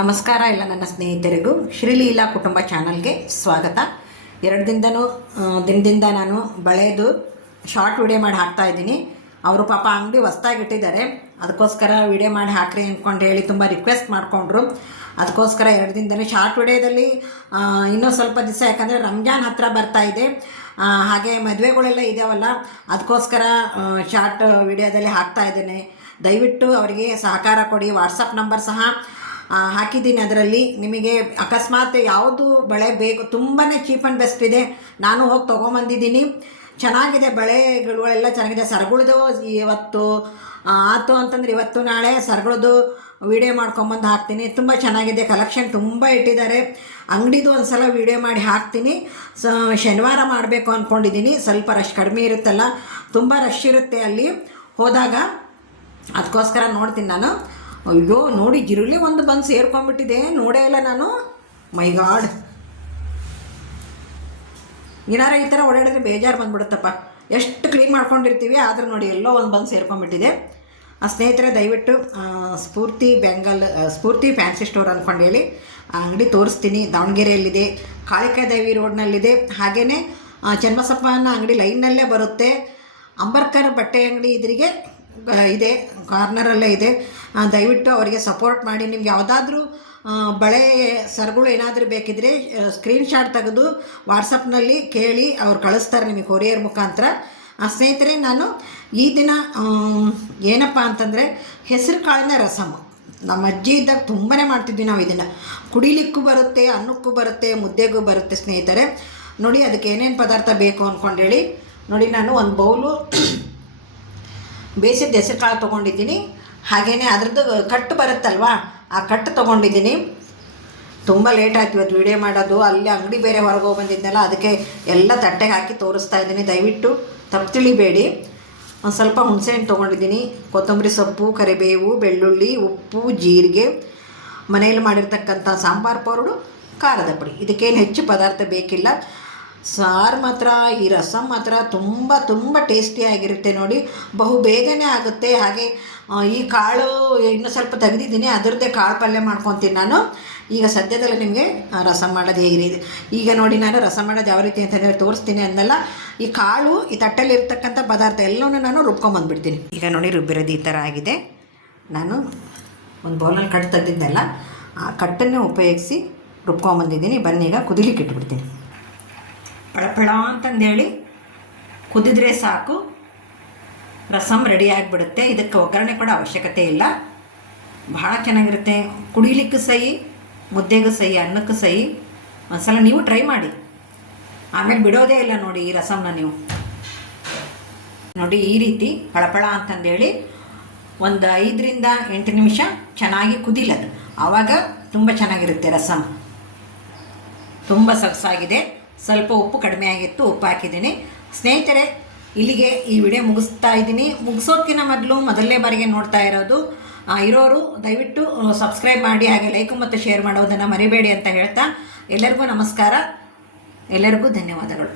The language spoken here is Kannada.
ನಮಸ್ಕಾರ ಎಲ್ಲ ನನ್ನ ಸ್ನೇಹಿತರಿಗೂ. ಶ್ರೀಲೀಲಾ ಕುಟುಂಬ ಚಾನಲ್ಗೆ ಸ್ವಾಗತ. ಎರಡು ದಿನದೂ ದಿನದಿಂದ ನಾನು ಬಳೆದು ಶಾರ್ಟ್ ವಿಡಿಯೋ ಮಾಡಿ ಹಾಕ್ತಾ ಇದ್ದೀನಿ. ಅವರು ಪಾಪ ಅಂಗಡಿ ಹೊಸ್ತಾಗಿಟ್ಟಿದ್ದಾರೆ ಅದಕ್ಕೋಸ್ಕರ ವಿಡಿಯೋ ಮಾಡಿ ಹಾಕ್ರಿ ಅಂದ್ಕೊಂಡು ಹೇಳಿ ತುಂಬ ರಿಕ್ವೆಸ್ಟ್ ಮಾಡಿಕೊಂಡ್ರು. ಅದಕ್ಕೋಸ್ಕರ ಎರಡು ದಿನದಲ್ಲಿ ಶಾರ್ಟ್ ವಿಡಿಯೋದಲ್ಲಿ ಇನ್ನೂ ಸ್ವಲ್ಪ ದಿವಸ ಯಾಕಂದರೆ ರಂಜಾನ್ ಹತ್ರ ಬರ್ತಾ ಇದೆ. ಹಾಗೆ ಮದುವೆಗಳೆಲ್ಲ ಇದಾವಲ್ಲ, ಅದಕ್ಕೋಸ್ಕರ ಶಾರ್ಟ್ ವಿಡಿಯೋದಲ್ಲಿ ಹಾಕ್ತಾ ಇದ್ದೇನೆ. ದಯವಿಟ್ಟು ಅವರಿಗೆ ಸಹಕಾರ ಕೊಡಿ. ವಾಟ್ಸಪ್ ನಂಬರ್ ಸಹ ಹಾಕಿದ್ದೀನಿ ಅದರಲ್ಲಿ. ನಿಮಗೆ ಅಕಸ್ಮಾತ್ ಯಾವುದು ಬಳೆ ಬೇಕು ತುಂಬಾ ಚೀಪ್ ಆ್ಯಂಡ್ ಬೆಸ್ಟ್ ಇದೆ. ನಾನು ಹೋಗಿ ತೊಗೊಂಬಂದಿದ್ದೀನಿ. ಚೆನ್ನಾಗಿದೆ ಬಳೆಗಳೆಲ್ಲ ಚೆನ್ನಾಗಿದೆ. ಸರಗಳದು ಇವತ್ತು ಆತು ಅಂತಂದ್ರೆ ಇವತ್ತು ನಾಳೆ ಸರಗಳದು ವಿಡಿಯೋ ಮಾಡ್ಕೊಂಬಂದು ಹಾಕ್ತೀನಿ. ತುಂಬ ಚೆನ್ನಾಗಿದೆ. ಕಲೆಕ್ಷನ್ ತುಂಬ ಇಟ್ಟಿದ್ದಾರೆ. ಅಂಗಡಿದು ಒಂದು ಸಲ ವಿಡಿಯೋ ಮಾಡಿ ಹಾಕ್ತೀನಿ. ಸ, ಶನಿವಾರ ಮಾಡಬೇಕು ಅಂದ್ಕೊಂಡಿದ್ದೀನಿ ಸ್ವಲ್ಪ ರಶ್ ಕಡಿಮೆ ಇರುತ್ತಲ್ಲ. ತುಂಬ ರಶ್ ಇರುತ್ತೆ ಅಲ್ಲಿ. ಹೋದಾಗ ಅದಕ್ಕೋಸ್ಕರ ನೋಡ್ತೀನಿ ನಾನು. ಅಯ್ಯೋ, ನೋಡಿ ಜಿರುಳಿ ಒಂದು ಬಂದು ಸೇರ್ಕೊಂಡ್ಬಿಟ್ಟಿದೆ. ನೋಡೇ ಇಲ್ಲ ನಾನು. ಮೈ ಗಾಡ್ ಏನಾರ ಈ ಥರ ಓಡಾಡಿದ್ರೆ ಬೇಜಾರು ಬಂದ್ಬಿಡುತ್ತಪ್ಪ. ಎಷ್ಟು ಕ್ಲೀನ್ ಮಾಡ್ಕೊಂಡಿರ್ತೀವಿ, ಆದರೂ ನೋಡಿ, ಎಲ್ಲೋ ಒಂದು ಬಂದು ಸೇರ್ಕೊಂಡ್ಬಿಟ್ಟಿದೆ. ಆ ಸ್ನೇಹಿತರೆ, ದಯವಿಟ್ಟು Spoorthi bangle Spoorthi fancy store ಅಂದ್ಕೊಂಡು ಹೇಳಿ. ಆ ಅಂಗಡಿ ತೋರಿಸ್ತೀನಿ. ದಾವಣಗೆರೆಯಲ್ಲಿದೆ. ಕಾಳಿಕಾ ದೇವಿ ರೋಡ್ನಲ್ಲಿದೆ. ಹಾಗೆಯೇ ಅನ್ನೋ ಅಂಗಡಿ ಲೈನ್ನಲ್ಲೇ ಬರುತ್ತೆ. ಅಂಬರ್ಕರ್ ಬಟ್ಟೆ ಅಂಗಡಿ ಇದ್ರಿಗೆ ಇದೆ. ಕಾರ್ನರಲ್ಲೇ ಇದೆ. ದಯವಿಟ್ಟು ಅವರಿಗೆ ಸಪೋರ್ಟ್ ಮಾಡಿ. ನಿಮ್ಗೆ ಯಾವುದಾದ್ರೂ ಬಳೆ ಸರಗಳು ಏನಾದರೂ ಬೇಕಿದ್ರೆ ಸ್ಕ್ರೀನ್ಶಾಟ್ ತೆಗೆದು ವಾಟ್ಸಪ್ನಲ್ಲಿ ಕೇಳಿ ಅವ್ರು ಕಳಿಸ್ತಾರೆ ನಿಮಗೆ ಕೊರಿಯರ್ ಮುಖಾಂತರ. ಆ, ಸ್ನೇಹಿತರೆ, ನಾನು ಈ ದಿನ ಏನಪ್ಪ ಅಂತಂದರೆ ಹೆಸರು ಕಾಳಿನ ರಸಮ್ ನಮ್ಮ ಅಜ್ಜಿ ಇದ್ದಾಗ ತುಂಬಾ ಮಾಡ್ತಿದ್ವಿ ನಾವು ಇದನ್ನು ಕುಡಿಲಿಕ್ಕೂ ಬರುತ್ತೆ, ಅನ್ನಕ್ಕೂ ಬರುತ್ತೆ, ಮುದ್ದೆಗೂ ಬರುತ್ತೆ ಸ್ನೇಹಿತರೆ. ನೋಡಿ, ಅದಕ್ಕೆ ಏನೇನು ಪದಾರ್ಥ ಬೇಕು ಅಂದ್ಕೊಂಡೇಳಿ ನೋಡಿ, ನಾನು ಒಂದು ಬೌಲು ಬೇಯಿಸಿದ ಹೆಸರು ಕಾಳು ತೊಗೊಂಡಿದ್ದೀನಿ. ಹಾಗೆಯೇ ಅದರದ್ದು ಕಟ್ಟು ಬರುತ್ತಲ್ವಾ? ಆ ಕಟ್ಟು ತೊಗೊಂಡಿದ್ದೀನಿ. ತುಂಬ ಲೇಟ್ ಆಯ್ತು ಇವತ್ತು ವಿಡಿಯೋ ಮಾಡೋದು. ಅಲ್ಲಿ ಅಂಗಡಿ ಬೇರೆ ಹೊರಗೆ ಹೋಗಿ ಅದಕ್ಕೆ ಎಲ್ಲ ತಟ್ಟೆಗೆ ಹಾಕಿ ತೋರಿಸ್ತಾ ಇದ್ದೀನಿ. ದಯವಿಟ್ಟು ತಪ್ಪು ತಿಳಿಬೇಡಿ. ಒಂದು ಸ್ವಲ್ಪ ಹುಣಸೆಹಣ್ಣು ತೊಗೊಂಡಿದ್ದೀನಿ. ಕೊತ್ತಂಬರಿ ಸೊಪ್ಪು, ಕರಿಬೇವು, ಬೆಳ್ಳುಳ್ಳಿ, ಉಪ್ಪು, ಜೀರಿಗೆ, ಮನೆಯಲ್ಲಿ ಮಾಡಿರ್ತಕ್ಕಂಥ ಸಾಂಬಾರು ಪೌರುಡು ಖಾರದ ಪುಡಿ. ಇದಕ್ಕೇನು ಹೆಚ್ಚು ಪದಾರ್ಥ ಬೇಕಿಲ್ಲ. ಸಾರು ಮಾತ್ರ, ಈ ರಸಂ ಮಾತ್ರ ತುಂಬ ತುಂಬ ಟೇಸ್ಟಿಯಾಗಿರುತ್ತೆ ನೋಡಿ. ಬಹು ಬೇಗನೆ ಆಗುತ್ತೆ. ಹಾಗೆ ಈ ಕಾಳು ಇನ್ನೂ ಸ್ವಲ್ಪ ತೆಗೆದಿದ್ದೀನಿ. ಅದರದ್ದೇ ಕಾಳು ಪಲ್ಯ ಮಾಡ್ಕೊತೀನಿ ನಾನು. ಈಗ ಸದ್ಯದಲ್ಲಿ ನಿಮಗೆ ರಸಮ್ ಮಾಡೋದು ಹೇಗಿದೆ ಈಗ ನೋಡಿ ನಾನು ರಸಮ್ ಮಾಡೋದು ಯಾವ ರೀತಿ ಅಂತಂದರೆ ತೋರಿಸ್ತೀನಿ ಅಂದಲ್ಲ. ಈ ಕಾಳು, ಈ ತಟ್ಟೆಯಲ್ಲಿ ಇರ್ತಕ್ಕಂಥ ಪದಾರ್ಥ ಎಲ್ಲವೂ ನಾನು ರುಬ್ಕೊಂಬಂದ್ಬಿಡ್ತೀನಿ ಈಗ ನೋಡಿ ರುಬ್ಬಿರೋದು ಈ ಥರ ಆಗಿದೆ. ನಾನು ಒಂದು ಬೌಲಲ್ಲಿ ಕಟ್ಟು ತೆಗೆದಿದ್ದೆಲ್ಲ. ಆ ಕಟ್ಟನ್ನು ಉಪಯೋಗಿಸಿ ರುಬ್ಕೊಂಬಂದಿದ್ದೀನಿ ಬನ್ನಿ, ಈಗ ಕುದಿಲಿಕ್ಕೆ ಇಟ್ಬಿಡ್ತೀನಿ. ಪಳಪಳ ಅಂತಂದೇಳಿ ಕುದಿದ್ರೆ ಸಾಕು. ರಸಮ್ ರೆಡಿ ಆಗಿಬಿಡುತ್ತೆ. ಇದಕ್ಕೆ ಒಗ್ಗರಣೆ ಕೂಡ ಅವಶ್ಯಕತೆ ಇಲ್ಲ. ಭಾಳ ಚೆನ್ನಾಗಿರುತ್ತೆ. ಕುಡಿಲಿಕ್ಕೂ ಸಹಿ, ಮುದ್ದೆಗೂ ಸಹಿ, ಅನ್ನಕ್ಕೂ ಸಹಿ. ಒಂದ್ಸಲ ನೀವು ಟ್ರೈ ಮಾಡಿ. ಆಮೇಲೆ ಬಿಡೋದೇ ಇಲ್ಲ ನೋಡಿ ಈ ರಸಮ್ನ ನೀವು. ನೋಡಿ ಈ ರೀತಿ ಪಳಪಳ ಅಂತಂದೇಳಿ ಒಂದು ಐದರಿಂದ ಎಂಟು ನಿಮಿಷ ಚೆನ್ನಾಗಿ ಕುದಿಲದು. ಆವಾಗ ತುಂಬ ಚೆನ್ನಾಗಿರುತ್ತೆ ರಸಮ್ ತುಂಬ ಸೊಗಸಾಗಿದೆ. ಸ್ವಲ್ಪ ಉಪ್ಪು ಕಡಿಮೆ ಆಗಿತ್ತು, ಉಪ್ಪು ಹಾಕಿದ್ದೀನಿ. ಸ್ನೇಹಿತರೆ, ಇಲ್ಲಿಗೆ ಈ ವಿಡಿಯೋ ಮುಗಿಸ್ತಾ ಇದ್ದೀನಿ. ಮುಗಿಸೋದಕ್ಕಿಂತ ಮೊದಲು ಮೊದಲನೇ ಬಾರಿಗೆ ನೋಡ್ತಾ ಇರೋದು ಇರೋರು ದಯವಿಟ್ಟು ಸಬ್ಸ್ಕ್ರೈಬ್ ಮಾಡಿ, ಹಾಗೆ ಲೈಕ್ ಮತ್ತು ಶೇರ್ ಮಾಡೋದನ್ನು ಮರಿಬೇಡಿ ಅಂತ ಹೇಳ್ತಾ ಎಲ್ಲರಿಗೂ ನಮಸ್ಕಾರ. ಎಲ್ಲರಿಗೂ ಧನ್ಯವಾದಗಳು.